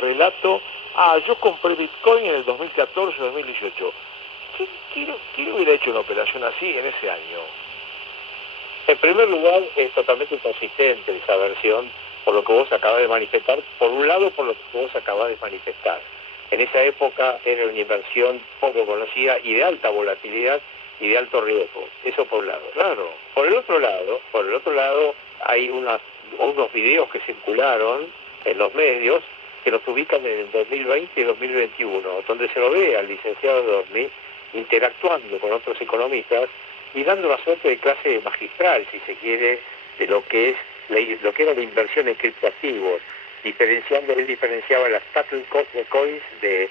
relato, yo compré Bitcoin en el 2014-2018. ¿Quién hubiera hecho una operación así en ese año? En primer lugar, es totalmente inconsistente esa versión por lo que vos acabas de manifestar. Por un lado, por lo que vos acabas de manifestar. En esa época era una inversión poco conocida y de alta volatilidad y de alto riesgo. Eso por un lado. Claro. Por el otro lado, hay unos videos que circularon en los medios que los ubican en el 2020 y 2021, donde se lo ve al licenciado Dorni interactuando con otros economistas y dando una suerte de clase magistral, si se quiere, de lo que era la inversión en criptoactivos. Él diferenciaba las stablecoins de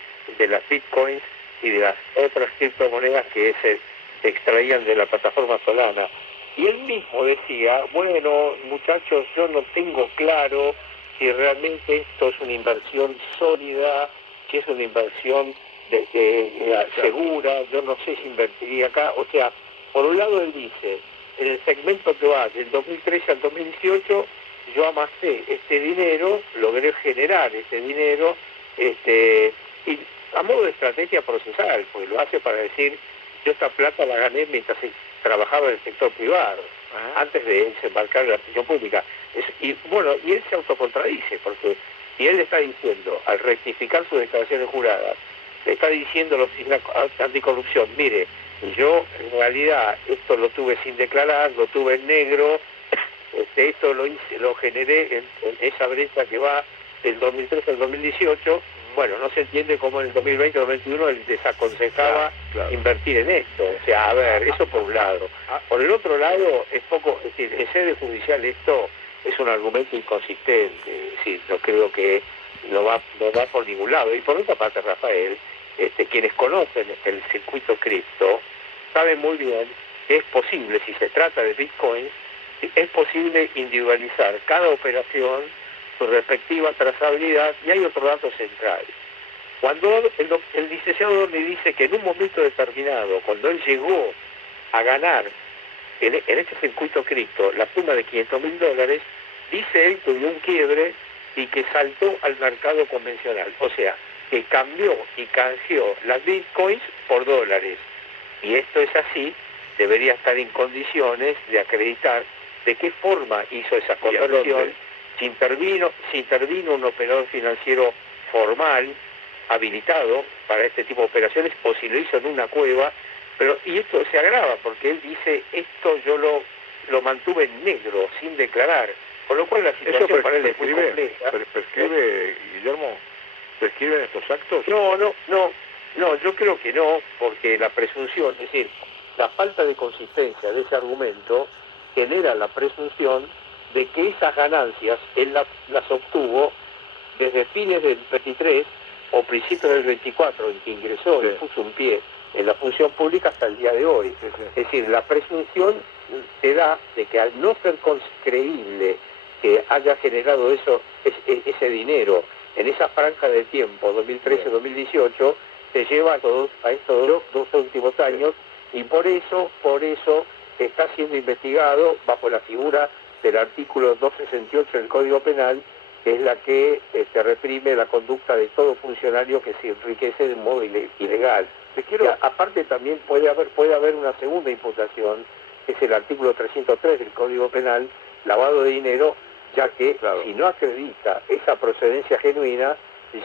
las bitcoins y de las otras criptomonedas que se extraían de la plataforma Solana. Y él mismo decía, bueno, muchachos, yo no tengo claro si realmente esto es una inversión sólida, si es una inversión segura, yo no sé si invertiría acá. O sea, por un lado él dice, en el segmento que va del 2013 al 2018, yo amasé este dinero, logré generar este dinero, y a modo de estrategia procesal, pues lo hace para decir, yo esta plata la gané mientras trabajaba en el sector privado, antes de desembarcar en la función pública. Y él se autocontradice, porque si él le está diciendo, al rectificar sus declaraciones juradas, le está diciendo a la Oficina Anticorrupción, mire, yo en realidad esto lo tuve sin declarar, lo tuve en negro, esto lo generé en esa brecha que va del 2013 al 2018, bueno, no se entiende cómo en el 2020-2021 él desaconsejaba invertir en esto. O sea, a ver, eso por un lado. Por el otro lado, es decir, en sede judicial esto es un argumento inconsistente, es decir, no creo que no va por ningún lado. Y por otra parte, Rafael, quienes conocen el circuito cripto saben muy bien que es posible, si se trata de Bitcoin, es posible individualizar cada operación, su respectiva trazabilidad, y hay otro dato central. Cuando el licenciado Dorni dice que en un momento determinado, cuando él llegó a ganar en este circuito cripto la suma de $500.000, dice él que dio un quiebre y que saltó al mercado convencional. O sea, que cambió y canjeó las bitcoins por dólares. Y esto es así, debería estar en condiciones de acreditar de qué forma hizo esa conversión, si intervino un operador financiero formal, habilitado para este tipo de operaciones, o si lo hizo en una cueva. Y esto se agrava porque él dice, esto yo lo mantuve en negro, sin declarar, con lo cual la situación para él es muy compleja. ¿Prescribe, Guillermo? ¿Prescriben estos actos? No, yo creo que no, porque la presunción, es decir, la falta de consistencia de ese argumento genera la presunción de que esas ganancias él las obtuvo desde fines del 23 o principios del 24, en que ingresó y puso un pie en la función pública hasta el día de hoy. Es decir, la presunción se da de que al no ser creíble que haya generado ese dinero en esa franja de tiempo, 2013-2018, se lleva a estos dos últimos años, y por eso está siendo investigado bajo la figura del artículo 268 del Código Penal, que es la que reprime la conducta de todo funcionario que se enriquece de modo ilegal. Aparte también puede haber una segunda imputación, que es el artículo 303 del Código Penal, lavado de dinero, ya que si no acredita esa procedencia genuina,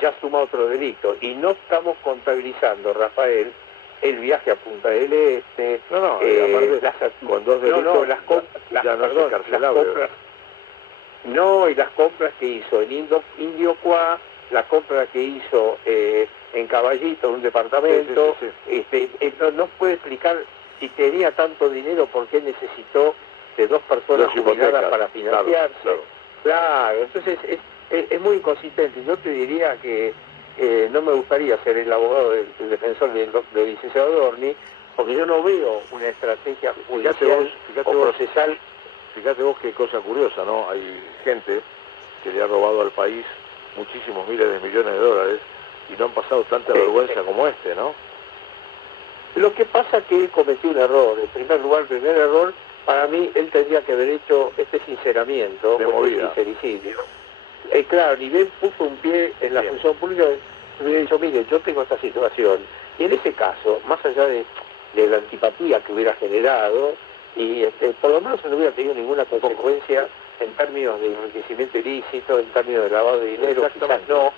ya suma otro delito. Y no estamos contabilizando, Rafael, el viaje a Punta del Este, con dos delitos, y las compras que hizo en Indiocuá, la compra que hizo en Caballito, en un departamento. No puede explicar si tenía tanto dinero, por qué necesitó de dos personas jubiladas para financiarse. Claro, entonces es muy inconsistente. Yo te diría que no me gustaría ser el abogado del defensor del licenciado Dorni, porque yo no veo una estrategia judicial o procesal. Fíjate vos qué cosa curiosa, ¿no? Hay gente que le ha robado al país muchísimos miles de millones de dólares y no han pasado tanta vergüenza como este, ¿no? Lo que pasa es que él cometió un error. En primer lugar, el primer error, para mí, él tendría que haber hecho este sinceramiento, de movida, sincericidio. Claro, ni bien puso un pie en la función función pública hubiera dicho, mire, yo tengo esta situación. Y en ese caso, más allá de la antipatía que hubiera generado, y por lo menos no hubiera tenido ninguna consecuencia en términos de enriquecimiento ilícito, en términos de lavado de dinero, quizás no.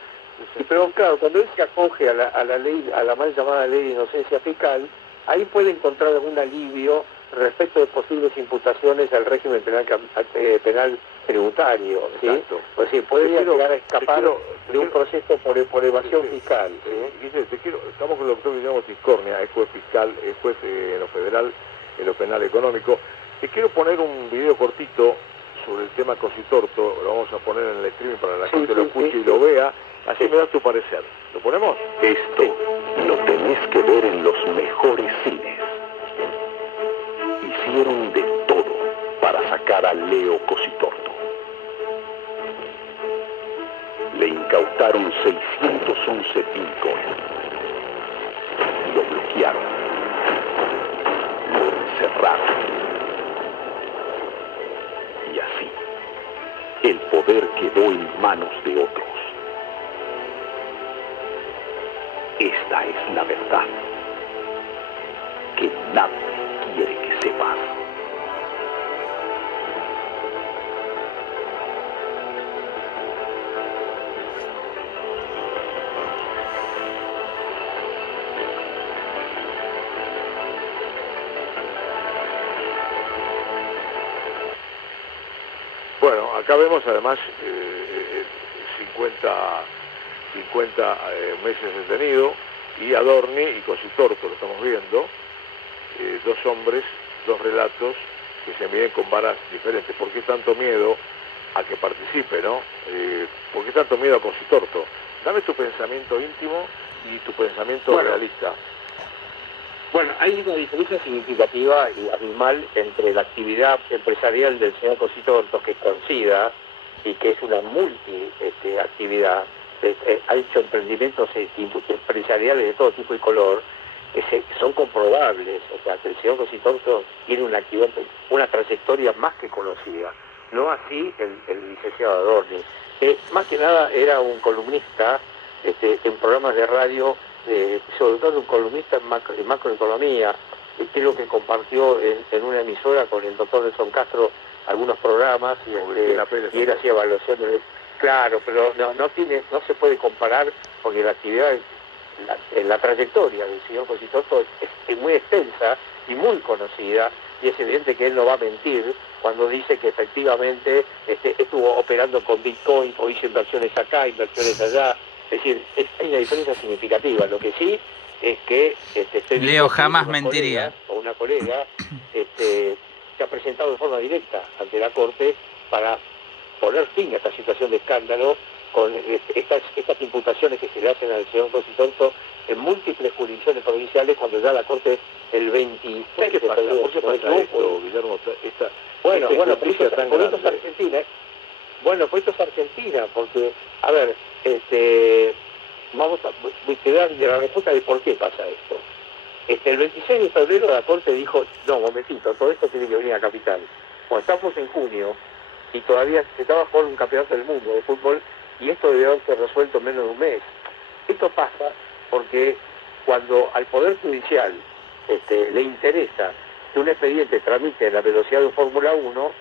Pero claro, cuando él se acoge a la ley, a la mal llamada ley de inocencia fiscal, ahí puede encontrar algún alivio respecto de posibles imputaciones al régimen penal tributario, ¿sí? Exacto. O sea, podría llegar a escapar de un proceso por evasión fiscal, ¿sí? Estamos con el doctor Guillermo Tiscornia, es juez fiscal, es juez en lo federal, en lo penal económico. Te quiero poner un video cortito sobre el tema Cositorto, lo vamos a poner en el streaming para la gente lo escuche y lo vea, así me das tu parecer. ¿Lo ponemos? Esto lo tenés que ver en los mejores cines. Hicieron de todo para sacar a Leo Cositorto. Le incautaron 611 bitcoins. Lo bloquearon. Lo encerraron. Y así, el poder quedó en manos de otros. Esta es la verdad que nadie quiere que sepas. Bueno, acá vemos además 50 meses detenido, y Adorni y Cositorto, lo estamos viendo, dos hombres, dos relatos que se miden con varas diferentes. ¿Por qué tanto miedo a que participe, no? ¿Por qué tanto miedo a Cositorto? Dame tu pensamiento íntimo y tu pensamiento realista. Bueno, hay una diferencia significativa y abismal entre la actividad empresarial del señor Cositorto, que es conocida y que es una multi-actividad. Ha hecho emprendimientos empresariales de todo tipo y color, que son comprobables. O sea, que el señor Cositorto tiene una actividad, una trayectoria más que conocida. No así el licenciado Adorni. Más que nada era un columnista en programas de radio, sobre todo un columnista en macroeconomía. Creo que compartió en una emisora con el doctor Nelson Castro algunos programas y él hacía evaluaciones. Claro, pero no se puede comparar, porque la actividad, la trayectoria del señor Cositorto es muy extensa y muy conocida, y es evidente que él no va a mentir cuando dice que efectivamente estuvo operando con Bitcoin o hizo inversiones acá, inversiones allá. Es decir, hay una diferencia significativa. Lo que sí es que Leo jamás mentiría. Una colega se ha presentado de forma directa ante la Corte para poner fin a esta situación de escándalo con estas imputaciones que se le hacen al señor Cositorto en múltiples jurisdicciones provinciales, cuando ya la Corte el 23 ¿Qué pasa? ¿Por qué pasa esto, Guillermo? Bueno, por esto es Argentina. Bueno, pues esto es Argentina, porque, a ver, vamos a dar la respuesta de por qué pasa esto. El 26 de febrero la Corte dijo, no, momentito, todo esto tiene que venir a Capital. Bueno, estamos en junio y todavía se estaba jugando un campeonato del mundo de fútbol, y esto debió haberse resuelto en menos de un mes. Esto pasa porque cuando al Poder Judicial le interesa que un expediente tramite a la velocidad de un Fórmula 1,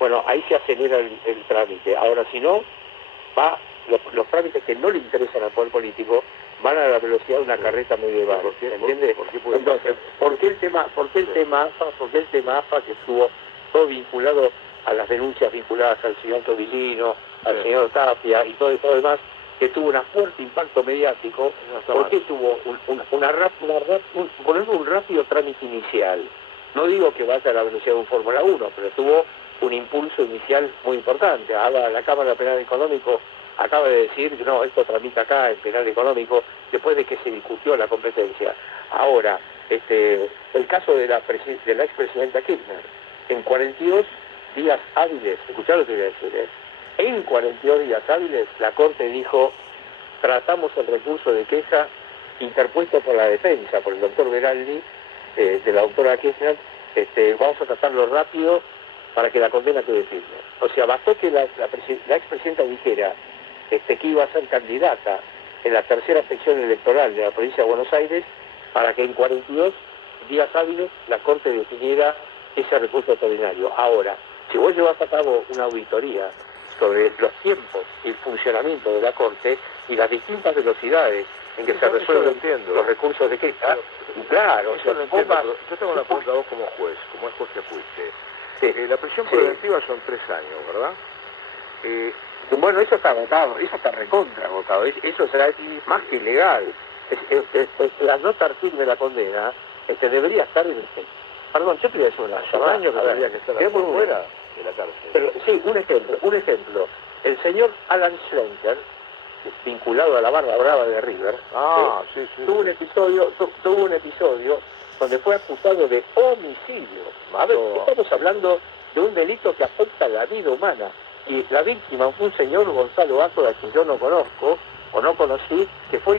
bueno, ahí se acelera el trámite. Ahora, si no, los trámites que no le interesan al poder político van a la velocidad de una carreta medieval. ¿Entiendes? Entonces, ¿por qué el tema AFA, que estuvo todo vinculado a las denuncias vinculadas al señor Tobilino, al señor Tapia y todo eso demás, que tuvo un fuerte impacto mediático? ¿Por qué tuvo un rápido trámite inicial? No digo que vaya a la velocidad de un Fórmula 1, pero tuvo un impulso inicial muy importante. Ahora la Cámara Penal Económico acaba de decir que no, esto tramita acá en penal económico, después de que se discutió la competencia. Ahora, el caso de la expresidenta Kirchner, en 42 días hábiles, escuchá lo que voy a decir, en 42 días hábiles la Corte dijo, tratamos el recurso de queja interpuesto por la defensa, por el doctor Veraldi, de la doctora Kirchner, vamos a tratarlo rápido para que la condena quede firme. O sea, bastó que la expresidenta dijera que iba a ser candidata en la tercera sección electoral de la provincia de Buenos Aires para que en 42 días hábiles la Corte definiera ese recurso extraordinario. Ahora, si vos llevas a cabo una auditoría sobre los tiempos y el funcionamiento de la Corte y las distintas velocidades en que se resuelven los recursos de queja, claro, eso lo entiendo, pero yo tengo una pregunta a vos como juez, como es juez que fuiste. Sí. La prisión preventiva son 3 años, ¿verdad? Bueno, eso está agotado, eso está recontra agotado, eso será más que ilegal. La no tartil de la condena debería estar en perdón, yo te voy a decir un año que tendría que estar fuera de la cárcel. Pero, sí, un ejemplo. El señor Alan Schlenker, vinculado a la barra brava de River, tuvo un episodio donde fue acusado de homicidio. A ver, estamos hablando de un delito que afecta a la vida humana. Y la víctima fue un señor Gonzalo Ácola, que yo no conozco, o no conocí, que fue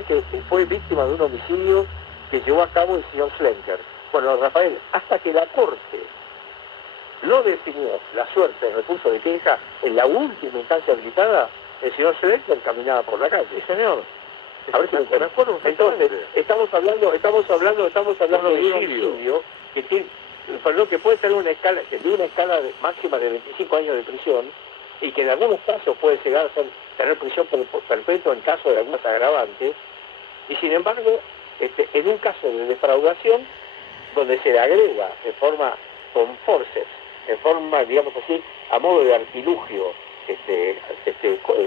víctima de un homicidio que llevó a cabo el señor Schlenker. Bueno, Rafael, hasta que la Corte no definió la suerte del recurso de queja en la última instancia habilitada, el señor Schlenker caminaba por la calle. Sí, señor. A ver si me acuerdo. Entonces, estamos hablando de un homicidio que tiene, perdón, que puede tener una escala máxima de 25 años de prisión y que en algunos casos puede llegar a tener prisión perpetua en caso de algunas agravantes, y sin embargo, en un caso de defraudación, donde se le agrega en forma con forces, en forma, digamos así, a modo de artilugio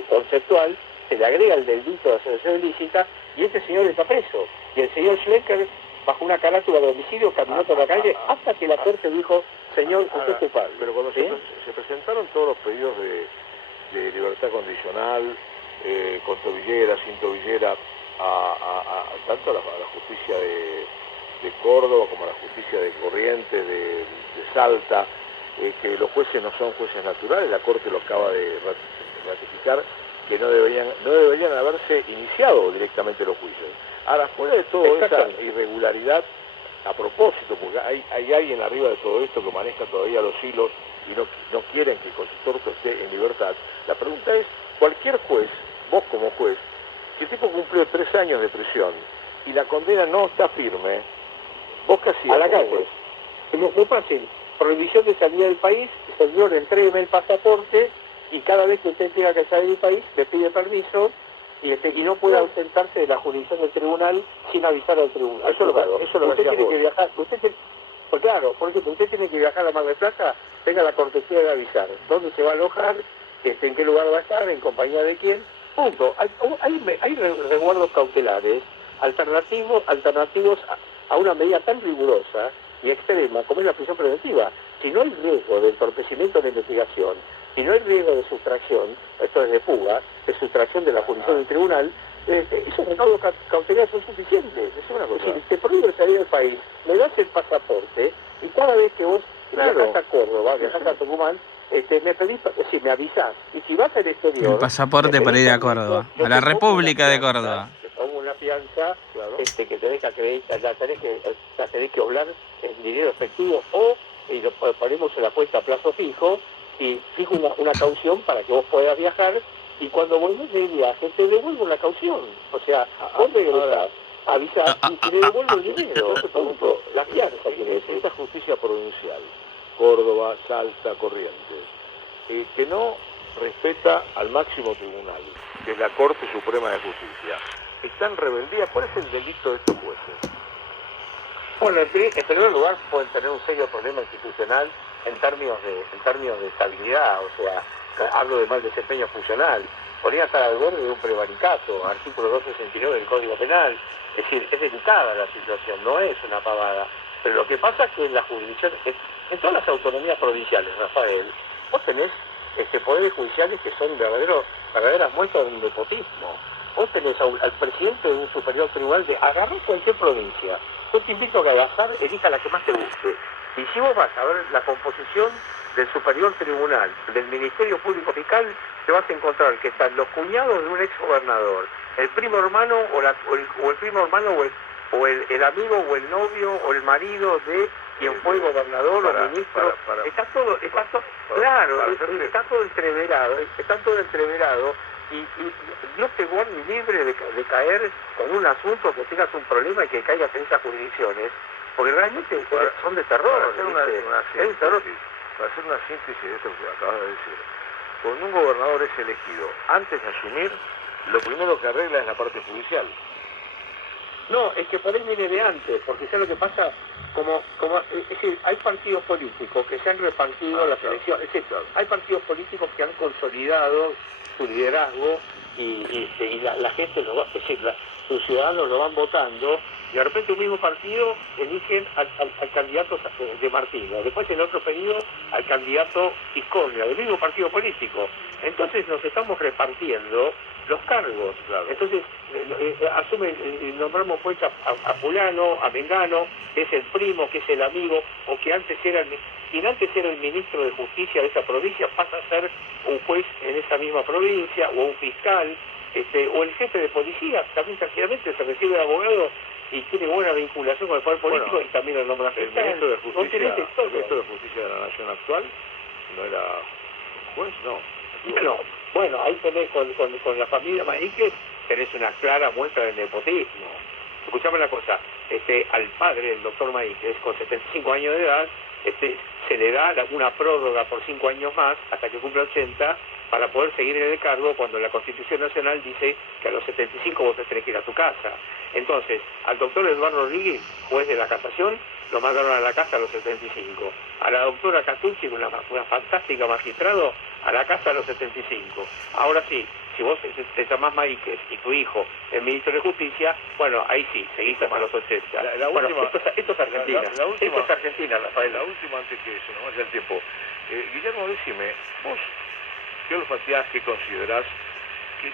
conceptual, se le agrega el delito de asociación ilícita y este señor está preso. Y el señor Schlenker, bajo una carátula de homicidio, caminó por la calle hasta que la Corte dijo, señor, usted es culpable. Pero cuando se presentaron todos los pedidos de libertad condicional, con tobillera, sin tobillera, tanto a la justicia de Córdoba como a la justicia de Corrientes, de Salta, que los jueces no son jueces naturales, la Corte lo acaba de ratificar, que no deberían haberse iniciado directamente los juicios. Ahora, fuera de toda esa irregularidad, a propósito, porque hay alguien arriba de todo esto que maneja todavía los hilos y no quieren que Consitorto esté en libertad, la pregunta es, cualquier juez, vos como juez, si el tipo cumplió 3 años de prisión y la condena no está firme, ¿vos qué hacías? A la calle. Es muy fácil. Prohibición de salida del país, señor, entrégueme el pasaporte y cada vez que usted tenga que salir del país, le pide permiso y no puede ausentarse de la jurisdicción del tribunal sin avisar al tribunal. Eso lo usted tiene que viajar. Pues claro, por ejemplo, usted tiene que viajar a Mar del Plata, tenga la cortesía de avisar dónde se va a alojar, en qué lugar va a estar, en compañía de quién. Punto. Hay resguardos cautelares alternativos a una medida tan rigurosa y extrema como es la prisión preventiva. Si no hay riesgo de entorpecimiento de la investigación, si no hay riesgo de sustracción, esto es de fuga, de sustracción de la jurisdicción del tribunal, esos resguardos cautelares son suficientes. Es una cosa. Si te prohíbe salir del país, me das el pasaporte y cada vez que vos viajás a Córdoba, viajás a Tucumán, me pedís, si me avisás. Y si vas al exterior... El pasaporte para ir a Córdoba, a la República de Córdoba. Te pongo una fianza, que tenés que acreditar, la tenés que oblar en dinero efectivo y lo ponemos en la cuenta a plazo fijo y fijo una caución para que vos puedas viajar y cuando volvés de viaje te devuelvo la caución. O sea, vos regresás, avisás y te devuelvo el dinero. Punto. La fianza quiere decir. Esta justicia provincial, Córdoba, Salta, Corrientes, que no respeta al máximo tribunal, que es la Corte Suprema de Justicia, ¿está en rebeldía? ¿Cuál es el delito de estos jueces? Bueno, en primer lugar pueden tener un serio problema institucional en términos de estabilidad, o sea, hablo de mal desempeño funcional. Podría estar al borde de un prevaricato, artículo 269 del Código Penal. Es decir, es delicada la situación, no es una pavada. Pero lo que pasa es que en la jurisdicción, en todas las autonomías provinciales, Rafael, vos tenés poderes judiciales que son verdaderas muestras de un nepotismo. Vos tenés al presidente de un superior tribunal de agarrar cualquier provincia. Yo te invito a que al azar elija la que más te guste. Y si vos vas a ver la composición del superior tribunal, del Ministerio Público Fiscal, te vas a encontrar que están los cuñados de un ex gobernador, el primo hermano o el primo hermano o el amigo o el novio o el marido de quien fue gobernador o ministro. Está todo entreverado, y Dios te guarde libre de caer con un asunto, que tengas un problema y que caigas en esas jurisdicciones, porque realmente son de terror. Para hacer una síntesis de esto que acabas de decir, cuando un gobernador es elegido, antes de asumir, lo primero que arregla es la parte judicial. No, es que por ahí viene de antes, porque ¿sabes lo que pasa? Es decir, hay partidos políticos que se han repartido las elecciones, es decir, hay partidos políticos que han consolidado su liderazgo y la gente lo va, es decir, sus ciudadanos lo van votando, y de repente un mismo partido eligen al candidato de Martino, después en otro periodo al candidato Iscornia, del mismo partido político. Entonces nos estamos repartiendo los cargos. Claro. Entonces nombramos pues a fulano, a mengano, que es el primo, que es el amigo, o que quien antes era el ministro de Justicia de esa provincia pasa a ser un juez en esa misma provincia, o un fiscal, o el jefe de policía, también tranquilamente se recibe de abogado y tiene buena vinculación con el poder político, y también lo nombra el fiscal. ministro de Justicia, el ministro de Justicia de la Nación actual no era juez, no. Bueno, ahí tenés con la familia Maíquez, tenés una clara muestra de nepotismo. Escuchame una cosa, al padre, el doctor Maíquez, con 75 años de edad, se le da una prórroga por 5 años más, hasta que cumple 80, para poder seguir en el cargo, cuando la Constitución Nacional dice que a los 75 vos tenés que ir a tu casa. Entonces, al doctor Eduardo Rodríguez, juez de la casación, lo mandaron a la casa a los 75. A la doctora Catucci, una fantástica magistrado, a la casa a los 75. Ahora sí, si vos te llamás Maíquez y tu hijo es ministro de Justicia, bueno, ahí sí, seguís hasta los 80. Esto es Argentina. Esto es Argentina, Rafael. La última, antes que se nos vaya el tiempo. Guillermo, decime, vos, ¿qué olfateás, qué considerás?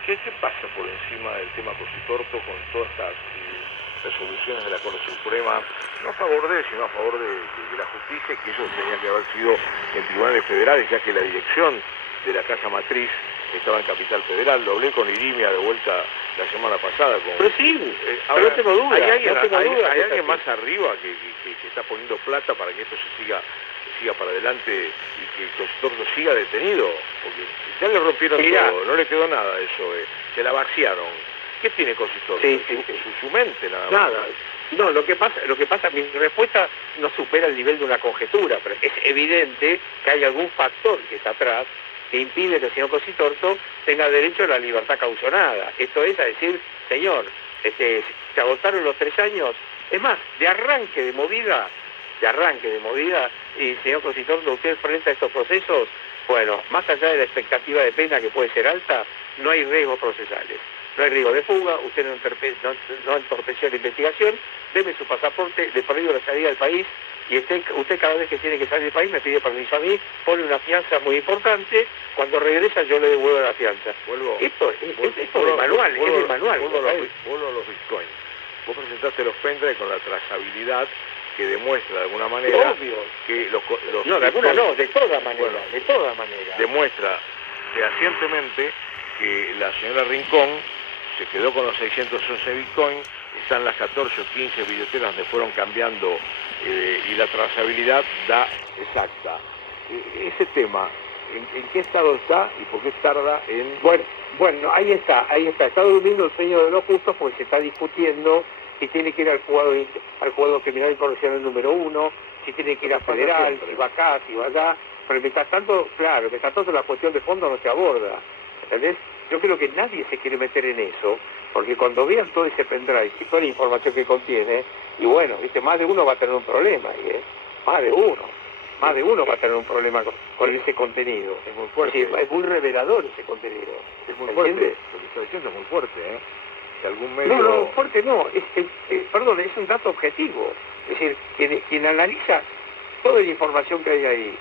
¿Qué pasa por encima del tema Cositorto con todas estas resoluciones de la Corte Suprema, no a favor de él, sino a favor de la justicia, que eso tenía que haber sido en tribunales federales, ya que la dirección de la Casa Matriz estaba en Capital Federal? Lo hablé con Irimia de vuelta la semana pasada. Pero sí, ahora, no tengo duda. ¿Hay alguien más arriba que está poniendo plata para que esto siga para adelante y que el Cositorto siga detenido? Porque ya le rompieron todo, no le quedó nada de eso, se la vaciaron. ¿Qué tiene Cositorto? Su mente nada más. Nada. No, lo que pasa, mi respuesta no supera el nivel de una conjetura, pero es evidente que hay algún factor que está atrás que impide que el señor Cositorto tenga derecho a la libertad caucionada. Esto es a decir, señor, se agotaron los 3 años, es más, de arranque de movida, y señor Cositorto, usted frente a estos procesos, bueno, más allá de la expectativa de pena que puede ser alta, no hay riesgos procesales. No hay riesgo de fuga, usted no entorpeció la investigación, deme su pasaporte, le prohíbo la salida del país, y usted cada vez que tiene que salir del país me pide permiso a mí, pone una fianza muy importante, cuando regresa yo le devuelvo la fianza. Esto es de manual, es de manual. Vuelvo a los bitcoins. Vos presentaste los pendrive con la trazabilidad que demuestra de alguna manera que los no, de alguna no, de toda manera. Demuestra fehacientemente que la señora Rincón se quedó con los 611 bitcoins, están las 14 o 15 billeteras donde fueron cambiando y la trazabilidad da exacta. Ese tema, ¿en qué estado está y por qué tarda en...? Bueno, ahí está. Está durmiendo el sueño de los justos porque se está discutiendo si tiene que ir al juzgado criminal y correccional número 1, si tiene que ir a federal, si va acá, si va allá. Pero mientras tanto, la cuestión de fondo no se aborda. ¿Entendés? Yo creo que nadie se quiere meter en eso, porque cuando vean todo ese pendrive y toda la información que contiene, y bueno, más de uno va a tener un problema ahí, más de uno va a tener un problema con ese contenido. Es muy fuerte. Es muy revelador ese contenido. Es muy fuerte. Lo que está diciendo es muy fuerte, Si algún medio... No, fuerte no. Perdón, es un dato objetivo. Es decir, quien analiza toda la información que hay ahí,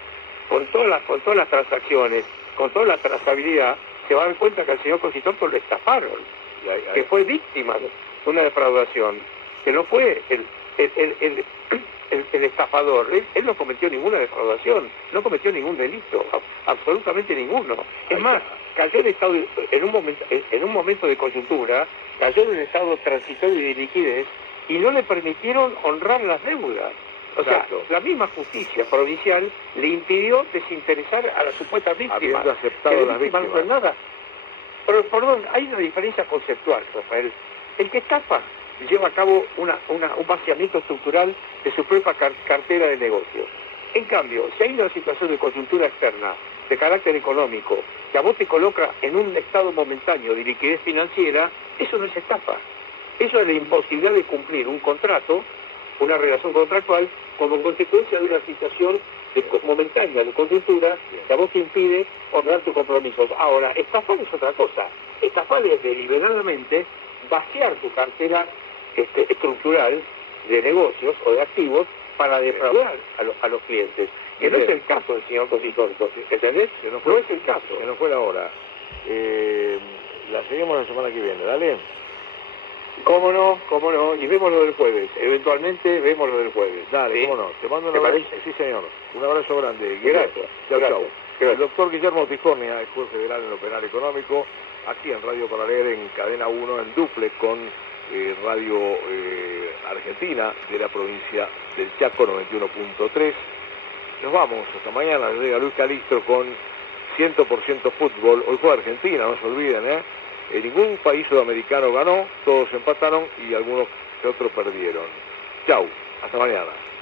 con todas las transacciones, con toda la trazabilidad, se va a dar cuenta que al señor Cositorto lo estafaron, que fue víctima de una defraudación, que no fue el estafador. Él no cometió ninguna defraudación, no cometió ningún delito, absolutamente ninguno. Es más, cayó en un momento de coyuntura, cayó en un estado transitorio y de liquidez, y no le permitieron honrar las deudas. O sea, la misma justicia provincial le impidió desinteresar a las supuestas víctimas. Habiendo aceptado las víctimas. No fue nada. Perdón, hay una diferencia conceptual, Rafael. El que estafa lleva a cabo un vaciamiento estructural de su propia cartera de negocios. En cambio, si hay una situación de coyuntura externa, de carácter económico, que a vos te coloca en un estado momentáneo de liquidez financiera, eso no es estafa. Eso es la imposibilidad de cumplir un contrato, una relación contractual, como consecuencia de una situación momentánea de coyuntura que a vos te impide honrar tus compromisos. Ahora, estafar es otra cosa. Estafar es deliberadamente vaciar tu cartera estructural de negocios o de activos para defraudar a los clientes. Que no es el caso del señor Cositorto, ¿entendés? No es el caso. Se nos fue la hora. La seguimos la semana que viene, ¿dale? Cómo no, y vemos lo del jueves. Eventualmente vemos lo del jueves. Dale, ¿sí? cómo no. Te mando un ¿Te abrazo. parece? Sí, señor. Un abrazo grande. Guillermo. Gracias. Chau, Gracias. chau. Gracias. El doctor Guillermo Ticornia, el juez federal en lo penal económico, aquí en Radio Paralel, en Cadena 1, en duplex con Radio Argentina de la provincia del Chaco, 91.3. Nos vamos, hasta mañana. Llega Luis Calixto con 100% fútbol. Hoy juega Argentina, no se olviden, ningún país sudamericano ganó, todos empataron y algunos que otros perdieron. Chau, hasta mañana.